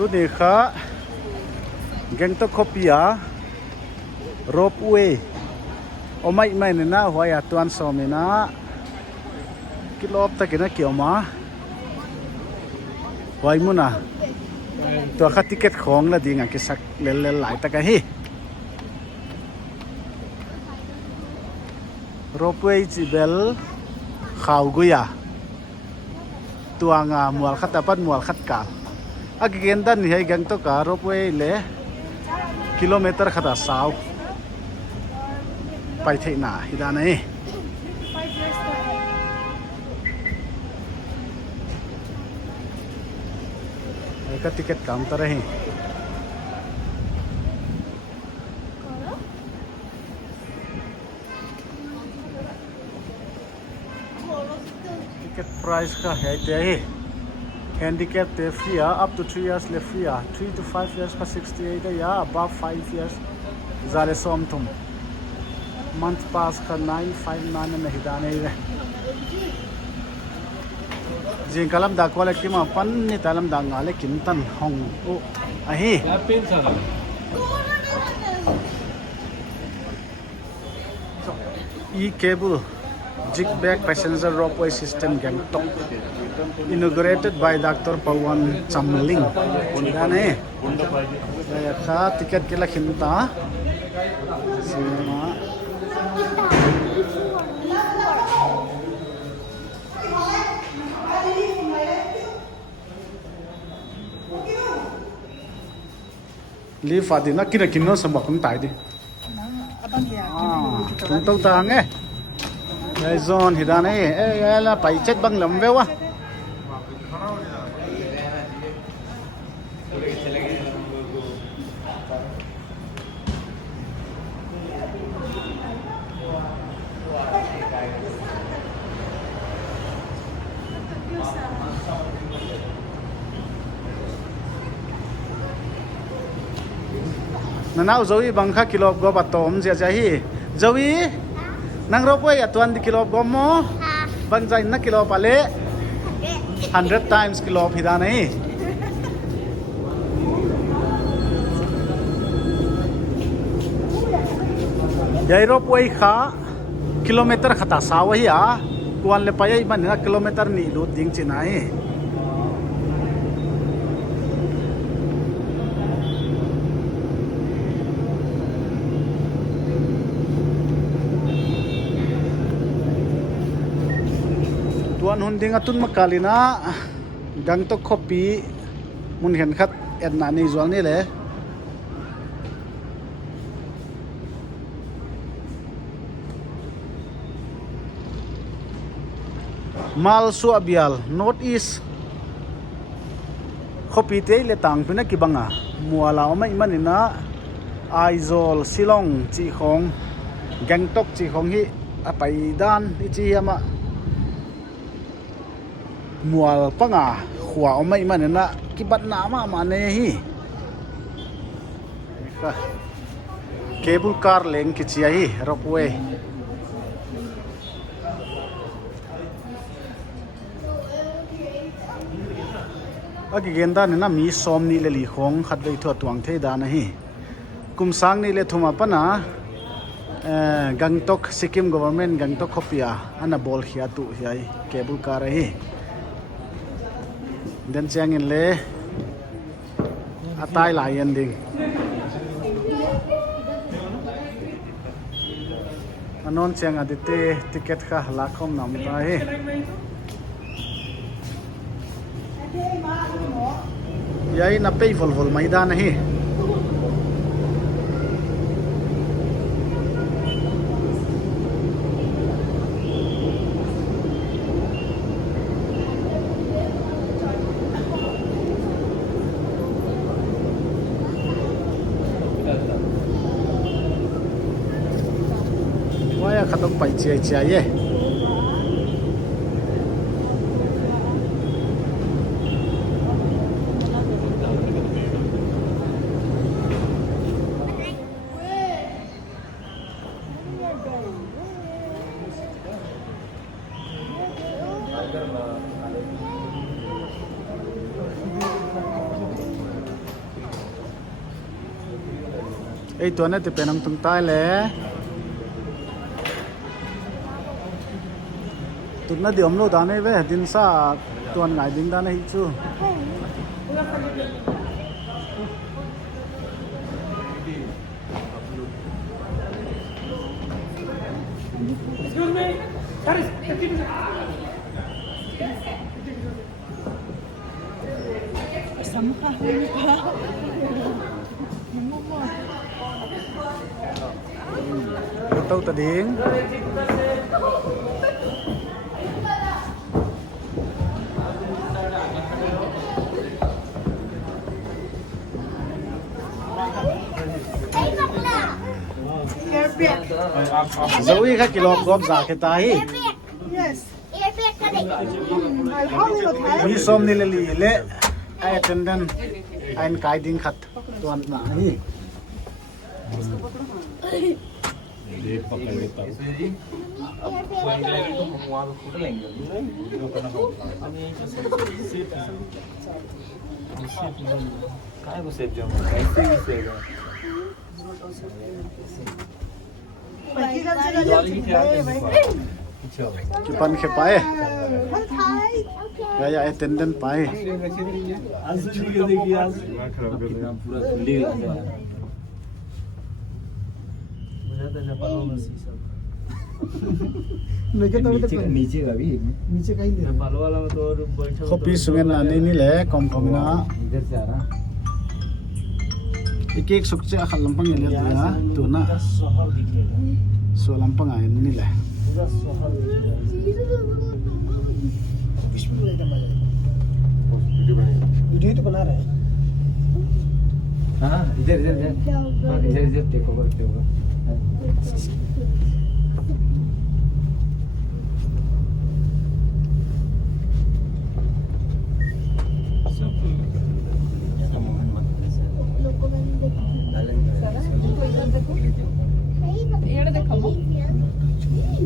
tu ni kha Gangtok Khopia Ropeway omai mai na hoya tuan somina kilop takina kioma wai muna to kha ticket khong la dinga ki sak lel lai ta ka hi Ropeway chibel khaw guya tuanga mual khatapat mual khat ka again dan hi Gangtok ka Ropeway le kilometer khata saw pai thei na hidana hi ka ticket counter hai ticket price ka hai te hi handicap te free up to 3 years le free 3 to 5 years ka 68 ya above 5 years zale som thum month pass ka 959 na hidane hi jing kalam da quality ma pan ni talam da ngale kim tan hong o ahi e cable jig back passenger ropeway system Gangtok inaugurated by Dr. Pawan Chamling dane ya kha ticket kila khinta sima li fadina kina kinno sambak kum tai di tung tau ta nge dai zone hidane e la pai chet bang lam vewa nanau zoe bangkha kilo go batom je jahi zoe nang Ropeway atuan di kilo go mo bang jai na kilo pale 100 times kilo phida nahi jai Ropeway kha kilometer khata sawa hi a kwan le pai man na kilometer ni lu ding chinai tuan hunding atun makalina Gangtok Khopi mun hen khat edna ni zol ni le mal su abial north east Khopi te le tang pina kibanga muala mai manina Aizol Silong chi khong Gangtok chi khong hi apai dan chi ama mual panga khwa omai manena kibat na ma ne hi cable car leng ki chi hi Ropeway agi genda ne na mi som ni le li khong khat dei tho tuang thei da na hi kum sang ni le thuma pana Gangtok Sikkim government Gangtok Khopia ana bol khia tu hi cable car hi dan chang in le atai lai yan ding anon chang adite ticket kha lakhom nam ta he yai na pei vol maidan hi waya khatok pai chia ye Ei tuan te penam tung tai le. Tun na diom lo da nei ve din sa tuan ngai ding da nei chu. Excuse me. Paris, 50%. Sama ka pa. Tau ta ding. Zoe ka kilo gom za ke ta hi. Yes. I'll hold it okay. Mi som ni le li le. Ai attendant ein kai ding khat tuan na hi. काय को सेव जाऊं ऐसे ही सेव Ki pan khe pae. Ya attendant pae. आज video देखिए आज पूरा खुली है मुझे तो नेपाल में सी सब नीचे का भी नीचे कहीं दे नेपाल वाला में तो और बैठा Kopi sungen na ni le kom kom na. इधर से आ रहा Ik ek suk cha khal lampang le ya tu na. शहर दिखेगा So lampang ai ni le. पूरा शहर वीडियो तो बना रहे हैं हाँ इधर इधर इधर इधर इधर टेक ओवर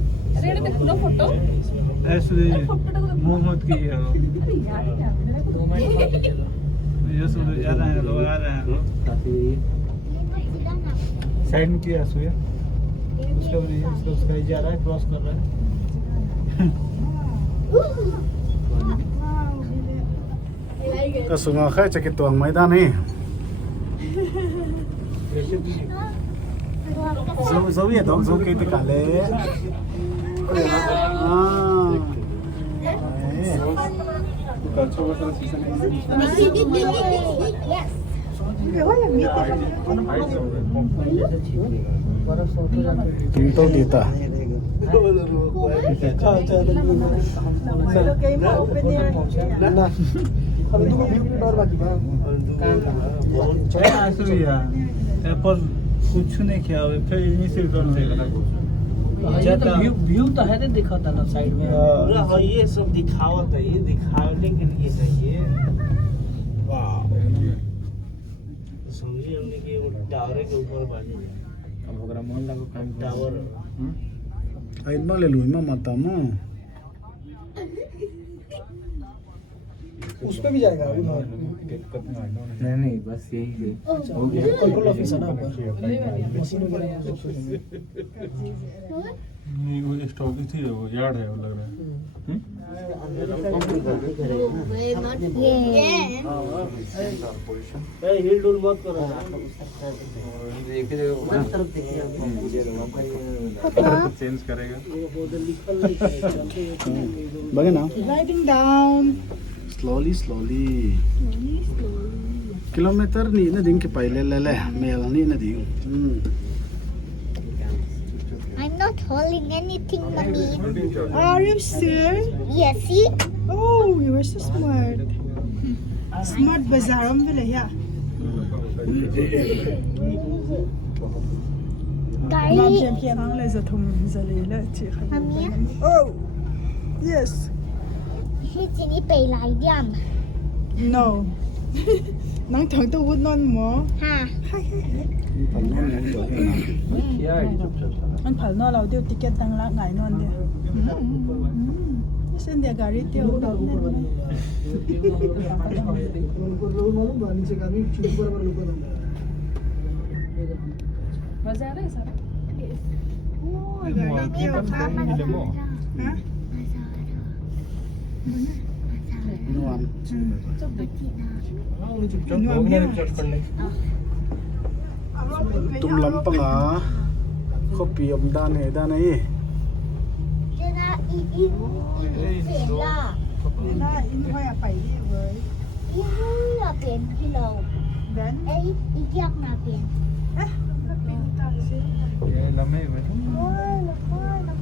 फोटो ऐसे मोहम्मद की ये सब जा रहे हैं लोग आ रहे हैं साइड में किया सुया उसका भी नहीं उसका उसका ही जा रहा है क्रॉस कर रहा है Ka sunga kha cha ki tuang mai da ni. Zo ye dong zo ke ti ka le. Ah. Tum to dita. पर कुछ नहीं किया फिर इनिशियल कर देगा व्यू तो है ना दिखा था ना साइड में हाँ ये सब दिखावा था ये दिखाने के लिए चाहिए वाह समझिए हमने कि वो टावर के ऊपर बाजे अब ओकरा मन लागो काम tower Ai ma le lui ma mata mo. उस पे भी जाएगा अभी नहीं नहीं बस यही है हो गया कंट्रोल ऑफिस है ना मशीन वगैरह नहीं वो स्टॉक थी वो यार्ड है वो लग रहा है हिल डुल मत करो एक ही जगह चेंज करेगा Bagi na. Sliding down. Slowly kilometer ni na ding ki paile le le mel ni na ding. I'm not holding anything, mommy. Are you sure? Yes, see? Oh, you are so smart. Smart bazaar om vile ya. Gary. Ang leza thum zalila chi Mommy, Oh. Yes. here's any pay like them. No. Nang thang to wood non mo. Ha. क्या है An phal no lao tiu ticket tang la ngai non dia. Sen dia gari tiu. Bazaar is sarap. Oh, galing kayo pa. Ha? Nuam. Tum lam pa nga. Kopi om dan he dan ai. Jenna in tiền là Yun na, inuhay apay di, boy. in là tiền kilo Then, ấy ý giác là tiền napinta siya. Yeah, lamay ba? ôi là ôi là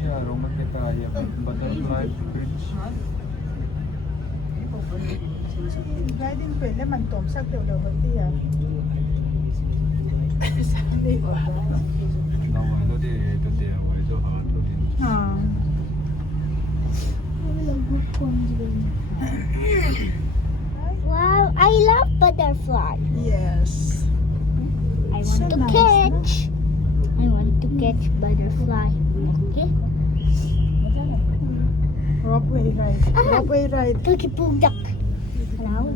Yeah, romantic kaya. Butterfly beach. Gaya din pwede man tom sa tewlo ba tiya. Sali ba? Now I know the day I was so hard to do. Ah. wow I love butterfly Yes. I So want to nice, catch I want to catch butterfly okay Ropeway ride. Ropeway ride. Tukipudak hello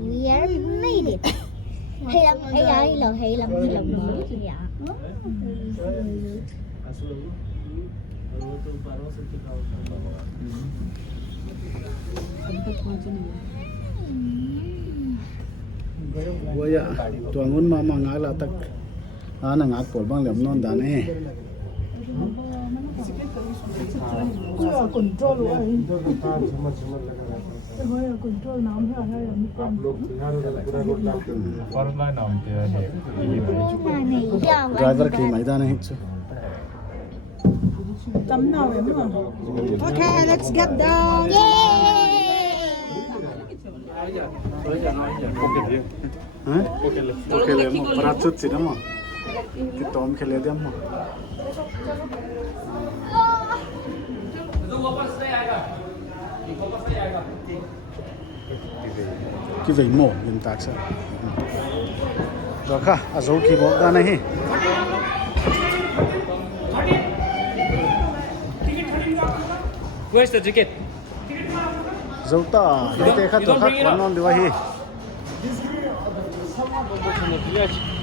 we are made it hay lắm AI là hay lắm thì lòng mở dạ Waya tuangun mama ngala tak ana ngak pol bang lem non dan he. Kuya control ay. Kuya control naam hai hai hum ko. Formula नाम पे है mà này giờ mà Driver ki mai dan he chu. Come now, Emma. Okay, let's get down. yeah Hả? Ok le mo para chut chi mo. Ki tom khele dem mo. Ki vei mo lim tak sa. Rồi kha, azou ki bo da nahi. Where's the ticket? Zau ta, te kha to kha kon non dewa hi. Yes.